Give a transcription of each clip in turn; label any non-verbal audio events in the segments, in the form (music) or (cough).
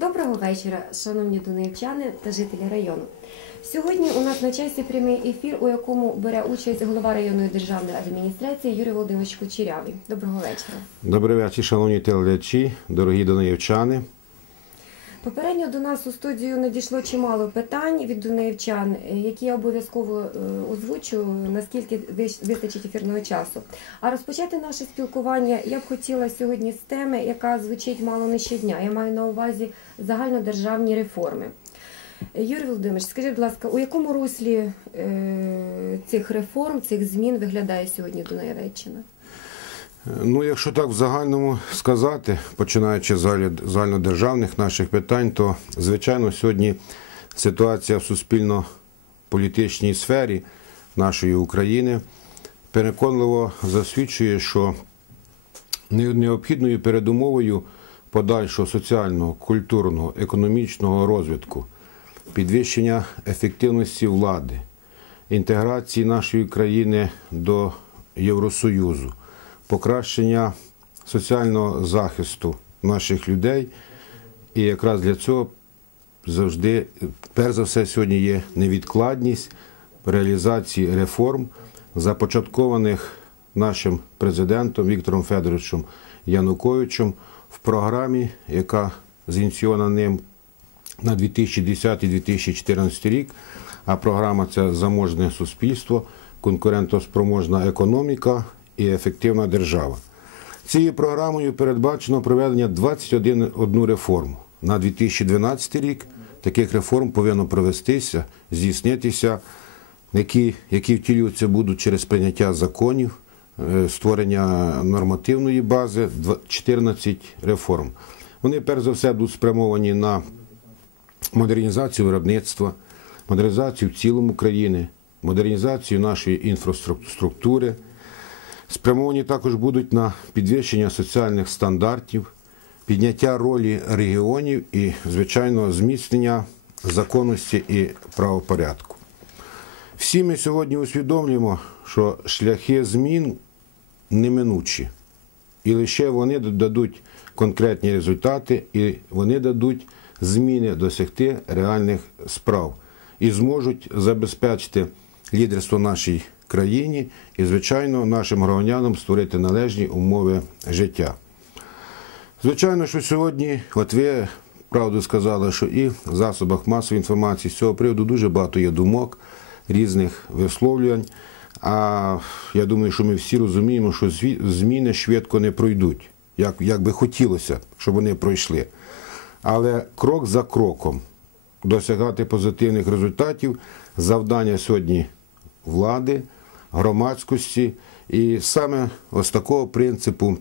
Доброго вечора, шановні донечани та жителі району. Сьогодні у нас на часі прямий ефір, у якому бере участь голова районної державної адміністрації Юрій Володимирович Кучерявий. Доброго вечора. Добрий вечір, шановні телеглядачі, дорогі донаївчани. Попередньо до нас у студію надійшло чимало питань від донеївчан, е, які я обов'язково е, озвучу, наскільки вистачить ефірного часу. А розпочати наше спілкування я б хотіла сьогодні з теми, яка звучить мало не щодня. Я маю на увазі загальнодержавні реформи. Юрій Володимирович, скажіть, будь ласка, у якому руслі е, цих реформ, цих змін виглядає сьогодні Дунаєвеччина? Ну, якщо так в загальному сказати, починаючи з загальнодержавних наших питань, то звичайно сьогодні ситуація в суспільно-політичній сфері нашої України переконливо засвідчує, що необхідною передумовою подальшого соціального, культурного, економічного розвитку, підвищення ефективності влади, інтеграції нашої країни до Євросоюзу, покращення соціального захисту наших людей. І якраз для цього завжди, перш за все, сьогодні є невідкладність реалізації реформ, започаткованих нашим президентом Віктором Федоровичем Януковичем в програмі, яка зініційована ним на 2010-2014 рік. А програма це заможне суспільство, конкурентоспроможна економіка і ефективна держава. Цією програмою передбачено проведення 21 одну реформу. На 2012 рік таких реформ повинно провестися, здійснитися, які, які втілюються будуть через прийняття законів, е, створення нормативної бази, дв- 14 реформ. Вони перш за все будуть спрямовані на модернізацію виробництва, модернізацію в цілому країни, модернізацію нашої інфраструктури. Спрямовані також будуть на підвищення соціальних стандартів, підняття ролі регіонів і, звичайно, зміцнення законності і правопорядку. Всі ми сьогодні усвідомлюємо, що шляхи змін неминучі, і лише вони дадуть конкретні результати, і вони дадуть зміни досягти реальних справ і зможуть забезпечити лідерство нашій країні і, звичайно, нашим громадянам створити належні умови життя. Звичайно, що сьогодні, от ви правду сказали, що і в засобах масової інформації з цього приводу дуже багато є думок, різних висловлювань. А я думаю, що ми всі розуміємо, що зміни швидко не пройдуть, як, як би хотілося, щоб вони пройшли. Але крок за кроком досягати позитивних результатів завдання сьогодні влади, громадськості. І саме ось такого принципу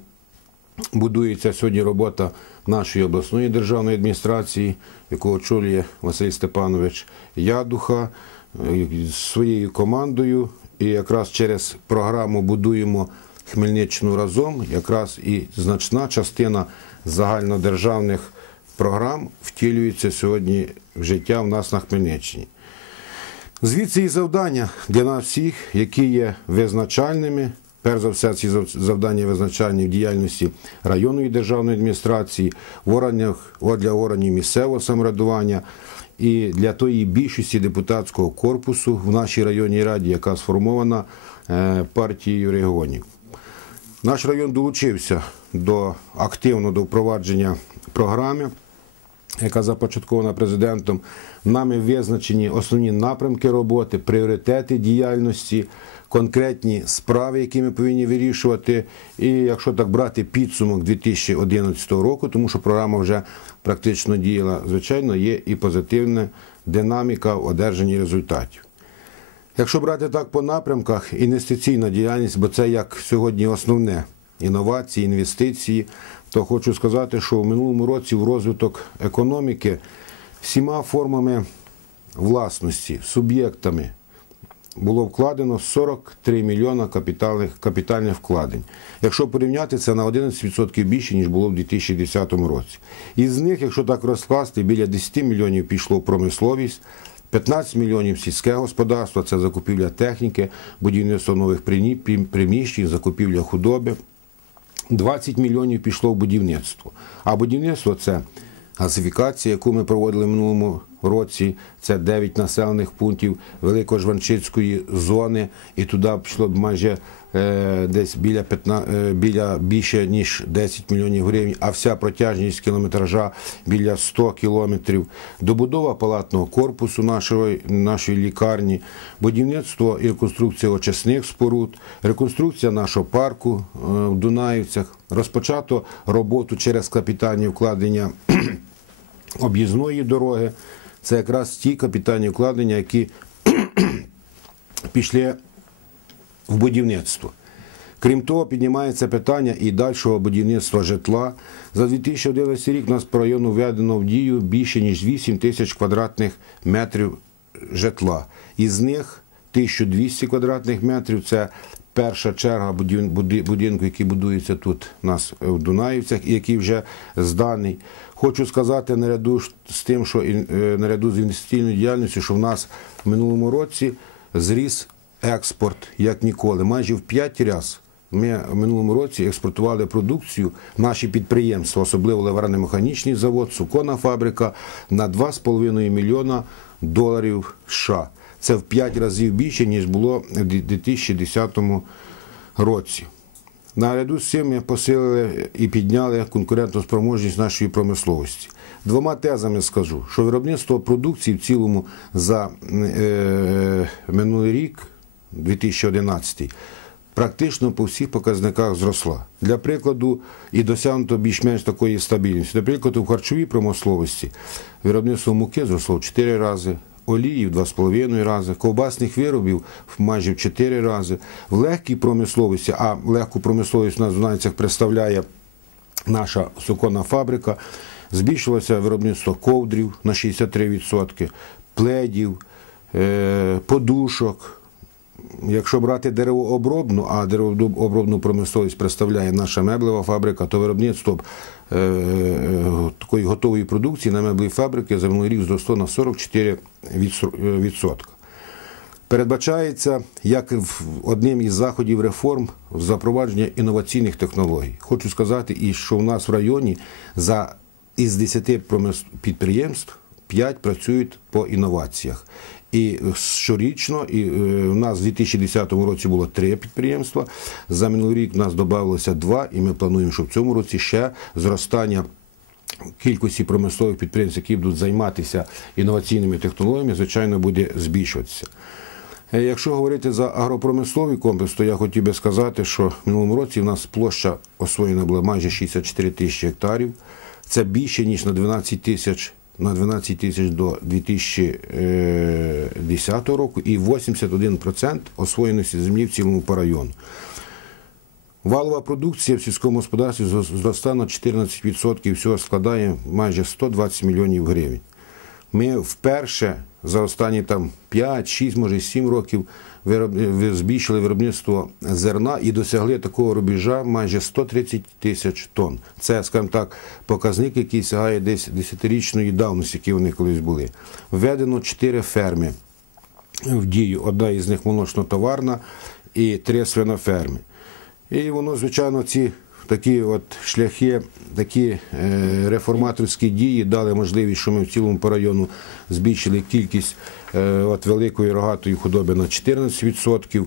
будується сьогодні робота нашої обласної державної адміністрації, яку очолює Василь Степанович Ядуха е, з своєю командою. І якраз через програму будуємо Хмельниччину разом. Якраз і значна частина загальнодержавних програм втілюється сьогодні в життя в нас на Хмельниччині. Звідси і завдання для нас всіх, які є визначальними. Перш за все, ці зав- завдання визначальні в діяльності районної державної адміністрації, для органів місцевого самоврядування і для тої більшості депутатського корпусу в нашій районній раді, яка сформована е, партією регіонів. Наш район долучився до активно до впровадження програми яка започаткована президентом, нами визначені основні напрямки роботи, пріоритети діяльності, конкретні справи, які ми повинні вирішувати. І якщо так брати підсумок 2011 року, тому що програма вже практично діяла, звичайно, є і позитивна динаміка в одержанні результатів. Якщо брати так по напрямках, інвестиційна діяльність, бо це як сьогодні основне інновації, інвестиції, то хочу сказати, що в минулому році в розвиток економіки всіма формами власності, суб'єктами було вкладено 43 мільйона капітальних, капітальних вкладень. Якщо порівняти це на 11% більше, ніж було в 2010 році. Із них, якщо так розкласти, біля 10 мільйонів пішло в промисловість, 15 мільйонів сільське господарство, це закупівля техніки, будівництво нових приміщень, закупівля худоби. 20 мільйонів пішло в будівництво. А будівництво це газифікація, яку ми проводили в минулому році. Це 9 населених пунктів Великожванчицької зони, і туди пішло майже десь біля 15, е, біля більше ніж 10 мільйонів гривень, а вся протяжність кілометража біля 100 кілометрів. Добудова палатного корпусу нашої, нашої лікарні, будівництво і реконструкція очисних споруд, реконструкція нашого парку е, в Дунаївцях, розпочато роботу через капітальні вкладення (clears throat) об'їзної дороги. Це якраз ті капітальні вкладення, які (clears throat) пішли в будівництво. Крім того, піднімається питання і дальшого будівництва житла. За 2011 рік у нас по району введено в дію більше ніж 8 тисяч квадратних метрів житла. Із них 1200 квадратних метрів це перша черга будинку, який будується тут у нас в Дунаївцях, і який вже зданий. Хочу сказати наряду з тим, що е, наряду з інвестиційною діяльністю, що в нас в минулому році зріс експорт як ніколи. Майже в 5 разів ми в минулому році експортували продукцію, наші підприємства, особливо леварно-механічний завод, суконна фабрика, на 2,5 мільйона доларів США. Це в 5 разів більше, ніж було в 2010 році. Наряду з цим ми посилили і підняли конкурентну спроможність нашої промисловості. Двома тезами скажу, що виробництво продукції в цілому за е, минулий рік, 2011, практично по всіх показниках зросла. Для прикладу, і досягнуто більш-менш такої стабільності. Для прикладу, в харчовій промисловості виробництво муки зросло в 4 рази, олії в 2,5 рази, ковбасних виробів майже в 4 рази. В легкій промисловості, а легку промисловість у нас в Дунайцях представляє наша суконна фабрика, збільшилося виробництво ковдрів на 63%, пледів, е, подушок. Якщо брати деревообробну, а деревообробну промисловість представляє наша меблева фабрика, то виробництво е, е, такої готової продукції на меблевій фабрики за минулий рік зросло на 44%. відсотка. Передбачається як в- одним із заходів реформ запровадження інноваційних технологій. Хочу сказати, і що в нас в районі за із 10 підприємств 5 працюють по інноваціях. І щорічно, і е, в нас в 2010 році було 3 підприємства. За минулий рік в нас додалося 2, і ми плануємо, що в цьому році ще зростання кількості промислових підприємств, які будуть займатися інноваційними технологіями, звичайно, буде збільшуватися. Е, Якщо говорити за агропромисловий комплекс, то я хотів би сказати, що в минулому році в нас площа освоєна була майже 64 тисячі гектарів. Це більше, ніж на 12 тисяч на 12 тисяч до 2010 року і 81% освоєності землі в цілому по району. Валова продукція в сільському господарстві зрос- зросла на 14% і всього складає майже 120 мільйонів гривень. Ми вперше за останні там 5, 6, може 7 років збільшили виробництво зерна і досягли такого рубежа майже 130 тисяч тонн. Це, скажімо так, показник, який сягає десь 10-річної давності, які вони колись були. Введено 4 ферми в дію. Одна із них молочно-товарна і три свиноферми. І воно, звичайно, ці такі от шляхи, такі е, реформаторські дії дали можливість, що ми в цілому по району збільшили кількість е, от великої рогатої худоби на 14%.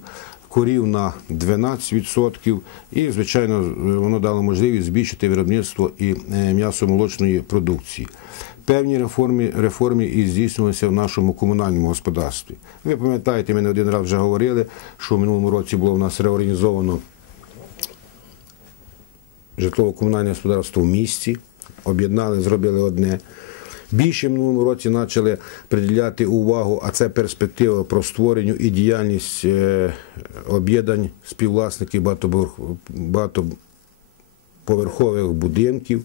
Корів на 12% і, звичайно, воно дало можливість збільшити виробництво і е, м'ясо-молочної продукції. Певні реформи, реформи і здійснювалися в нашому комунальному господарстві. Ви пам'ятаєте, ми не один раз вже говорили, що в минулому році було в нас реорганізовано житлово-комунальне господарство в місті, об'єднали, зробили одне. Більше в минулому році почали приділяти увагу, а це перспектива про створення і діяльність е, об'єднань співвласників багатоповерхових будинків.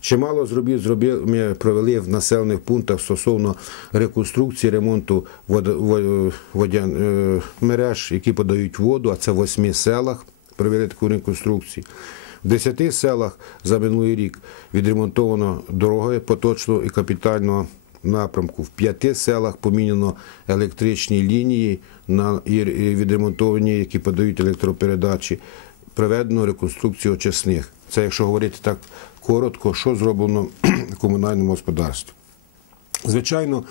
Чимало зробіт зробили, ми провели в населених пунктах стосовно реконструкції, ремонту водо- во- водя- е, мереж, які подають воду, а це в восьми селах провели таку реконструкцію. В 10 селах за минулий рік відремонтовано дороги поточного і капітального напрямку. В п'яти селах поміняно електричні лінії відремонтовані, які подають електропередачі. Проведено реконструкцію очисних. Це якщо говорити так коротко, що зроблено (clears throat) комунальному господарстві. Звичайно,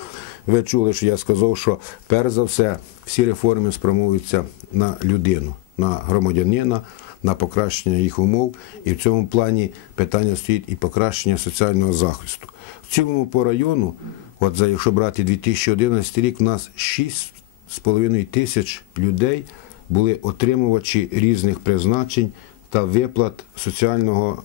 ви чули, що я сказав, що перш за все всі реформи спрямовуються на людину, на громадянина, на покращення їх умов. І в цьому плані питання стоїть і покращення соціального захисту. В цілому по району, от за якщо брати 2011 рік, у нас 6,5 тисяч людей були отримувачі різних призначень та виплат соціального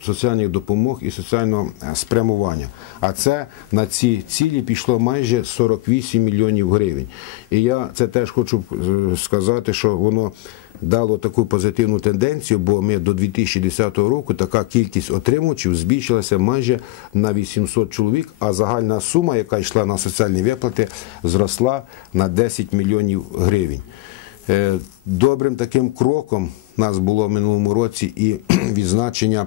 соціальних допомог і соціального е, спрямування. А це на ці цілі пішло майже 48 мільйонів гривень. І я це теж хочу е, сказати, що воно дало таку позитивну тенденцію, бо ми до 2010 року така кількість отримувачів збільшилася майже на 800 чоловік, а загальна сума, яка йшла на соціальні виплати, зросла на 10 мільйонів гривень. Е, Добрим таким кроком нас було в минулому році і (clears throat) відзначення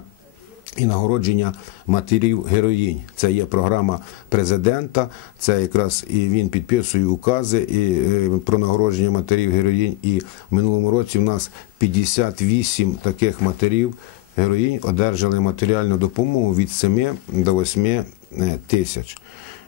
і нагородження матерів героїнь. Це є програма президента. Це якраз і він підписує укази і е, про нагородження матерів героїнь. І в минулому році в нас 58 таких матерів героїнь одержали матеріальну допомогу від 7 до 8 е, тисяч.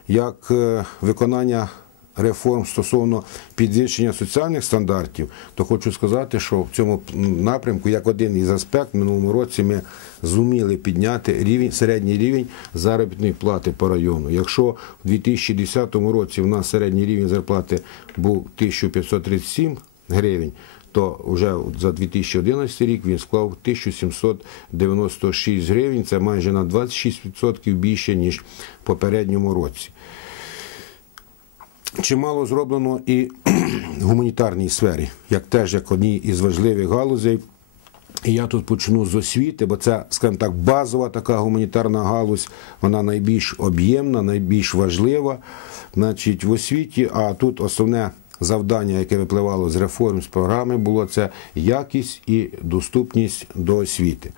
Як е, виконання реформ стосовно підвищення соціальних стандартів, то хочу сказати, що в цьому напрямку, як один із аспектів, в минулому році ми зуміли підняти рівень, середній рівень заробітної плати по району. Якщо в 2010 році в нас середній рівень зарплати був 1537 гривень, то вже за 2011 рік він склав 1796 гривень, це майже на 26% більше, ніж в попередньому році. Чимало зроблено і в гуманітарній сфері, як теж як одній із важливих галузей. І я тут почну з освіти, бо це, скажімо так, базова така гуманітарна галузь, вона найбільш об'ємна, найбільш важлива значить, в освіті. А тут основне завдання, яке випливало з реформ, з програми, було це якість і доступність до освіти.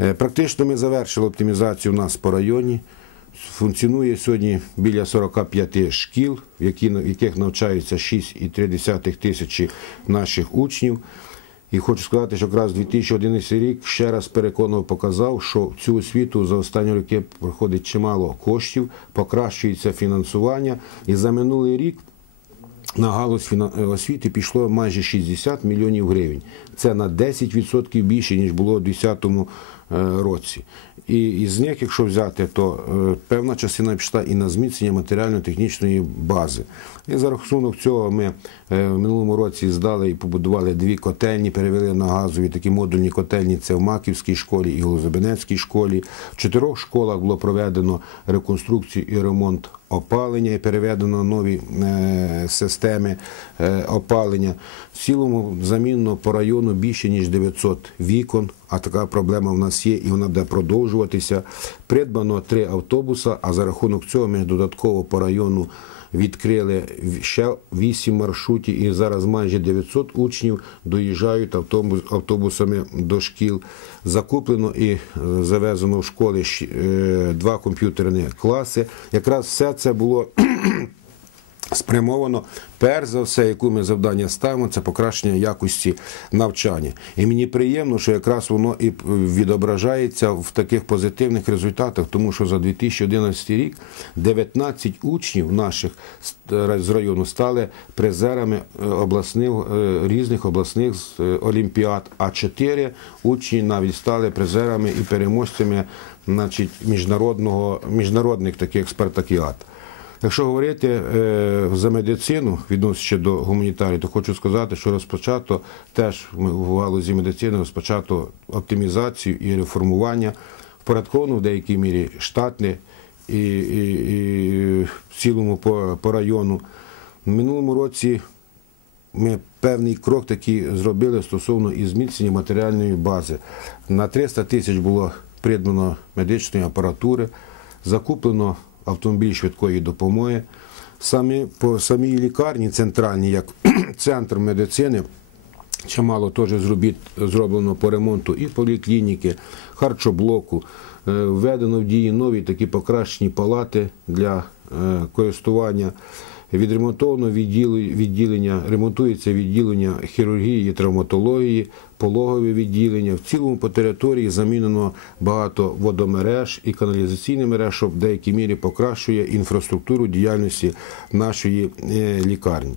Е, Практично ми завершили оптимізацію у нас по районі. Функціонує сьогодні біля 45 шкіл, в яких навчаються 6,3 тисячі наших учнів. І хочу сказати, що якраз 2011 рік ще раз переконав, показав, що цю освіту за останні роки проходить чимало коштів, покращується фінансування. І за минулий рік на галузь освіти пішло майже 60 мільйонів гривень. Це на 10% більше, ніж було у 2010 е, році. І із них, якщо взяти, то е, певна частина пішла і на зміцнення матеріально-технічної бази. І за рахунок цього ми е, в минулому році здали і побудували дві котельні, перевели на газові такі модульні котельні. Це в Маківській школі і Лозобинецькій школі. В чотирьох школах було проведено реконструкцію і ремонт опалення і переведено нові е, системи е, опалення. В цілому замінно по району більше ніж 900 вікон, а така проблема в нас є і вона буде продовжуватися. Придбано три автобуса, а за рахунок цього ми додатково по району відкрили ще 8 маршрутів і зараз майже 900 учнів доїжджають автобус, автобусами до шкіл. Закуплено і е, завезено в школи е, два комп'ютерні класи. Якраз все це було спрямовано перш за все, яку ми завдання ставимо, це покращення якості навчання. І мені приємно, що якраз воно і відображається в таких позитивних результатах, тому що за 2011 рік 19 учнів наших з- з району стали призерами е, обласних е, різних обласних е, олімпіад, а 4 учні навіть стали призерами і переможцями значить, міжнародного міжнародних таких спартакіад. Якщо говорити е, за медицину, відносячи до гуманітарії, то хочу сказати, що розпочато теж в галузі медицини розпочато оптимізацію і реформування, впорядковано в деякій мірі штатне і, і, і в цілому по, по району. В минулому році ми певний крок такий зробили стосовно і зміцнення матеріальної бази. На 300 тисяч було придбано медичної апаратури, закуплено автомобіль швидкої допомоги. Самі, по самій лікарні центральній, як (clears throat) центр медицини, чимало теж зроблено по ремонту і поліклініки, харчоблоку. Е, Введено в дії нові такі покращені палати для е, користування. Відремонтовано відділення, ремонтується відділення хірургії і травматології, пологове відділення. В цілому по території замінено багато водомереж і каналізаційних мереж, що в деякій мірі покращує інфраструктуру діяльності нашої е, лікарні.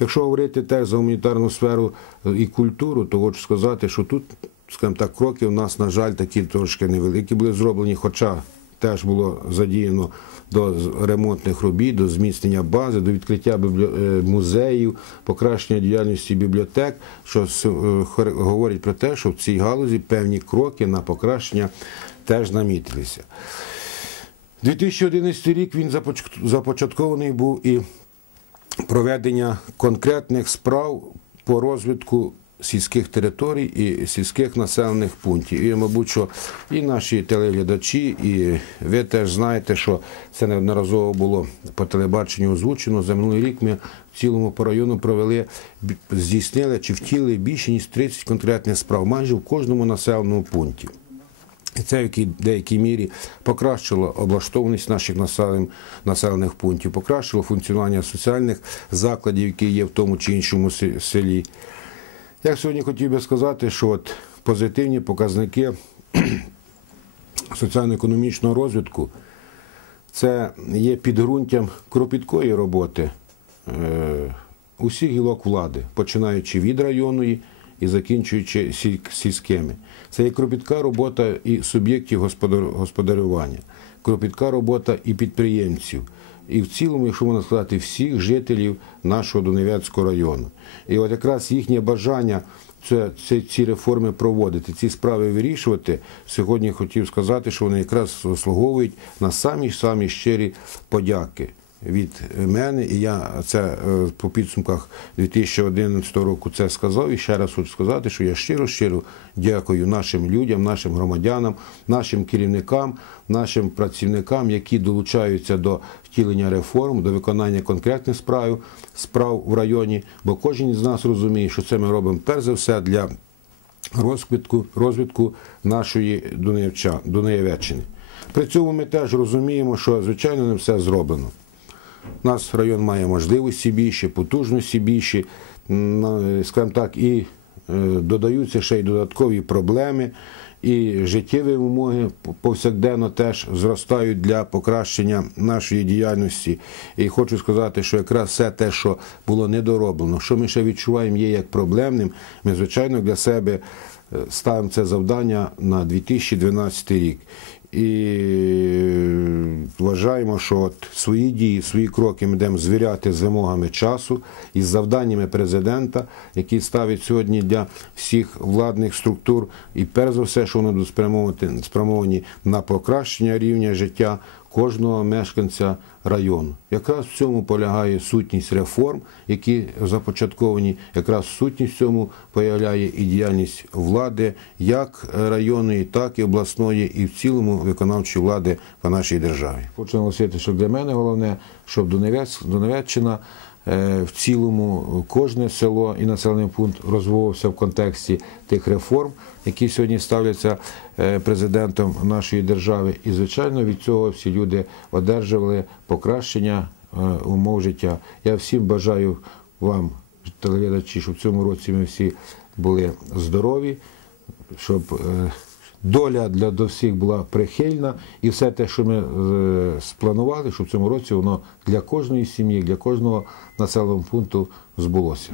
Якщо говорити теж за гуманітарну сферу е, і культуру, то хочу сказати, що тут, скажімо так, кроки у нас, на жаль, такі трошки невеликі були зроблені, хоча теж було задіяно до ремонтних робіт, до зміцнення бази, до відкриття е, музеїв, покращення діяльності бібліотек, що е, говорить про те, що в цій галузі певні кроки на покращення теж намітилися. 2011 рік він започаткований був і проведення конкретних справ по розвитку сільських територій і сільських населених пунктів. І, мабуть, що і наші телеглядачі, і ви теж знаєте, що це неодноразово було по телебаченню озвучено. За минулий рік ми в цілому по району провели, здійснили чи втілили більше ніж 30 конкретних справ, майже в кожному населеному пункті. І це в якій- деякій мірі покращило облаштованість наших населених пунктів, покращило функціонування соціальних закладів, які є в тому чи іншому селі. Я сьогодні хотів би сказати, що от позитивні показники (clears throat) соціально-економічного розвитку це є підґрунтям кропіткої роботи е, усіх гілок влади, починаючи від районної і закінчуючи сіль- сільськими. Це є кропітка робота і суб'єктів господар- господарювання, кропітка робота і підприємців. І в цілому, якщо можна сказати, всіх жителів нашого Доневецького району. І от якраз їхнє бажання це, це, ці реформи проводити, ці справи вирішувати. Сьогодні хотів сказати, що вони якраз заслуговують на самі самі щирі подяки від мене. І я це е, по підсумках 2011 року це сказав. І ще раз хочу сказати, що я щиро щиро дякую нашим людям, нашим громадянам, нашим керівникам, нашим працівникам, які долучаються до втілення реформ, до виконання конкретних справ, справ в районі. Бо кожен з нас розуміє, що це ми робимо перш за все для розвитку, розвитку нашої Дунаєвча- Дунаєвеччини. При цьому ми теж розуміємо, що звичайно не все зроблено. У нас район має можливості більше, потужності більше, скажімо так, і е, додаються ще й додаткові проблеми, і життєві вимоги повсякденно теж зростають для покращення нашої діяльності. І хочу сказати, що якраз все те, що було недороблено, що ми ще відчуваємо є як проблемним, ми, звичайно, для себе е, ставимо це завдання на 2012 рік. І вважаємо, що от свої дії, свої кроки ми будемо звіряти з вимогами часу і з завданнями президента, які ставить сьогодні для всіх владних структур. І перш за все, що вони будуть спрямовані на покращення рівня життя кожного мешканця району. Якраз в цьому полягає сутність реформ, які започатковані. Якраз сутність в цьому появляє і діяльність влади, як районної, так і обласної, і в цілому виконавчої влади по нашій державі. Хочу наголосити, що для мене головне, щоб Донецьк, Донеччина в цілому кожне село і населений пункт розвивався в контексті тих реформ, які сьогодні ставляться е, президентом нашої держави. І, звичайно, від цього всі люди одержували покращення е, умов життя. Я всім бажаю вам, телеглядачі, щоб в цьому році ми всі були здорові, щоб е, доля для до всіх була прихильна, і все те, що ми е, спланували, що в цьому році воно для кожної сім'ї, для кожного населеного пункту збулося.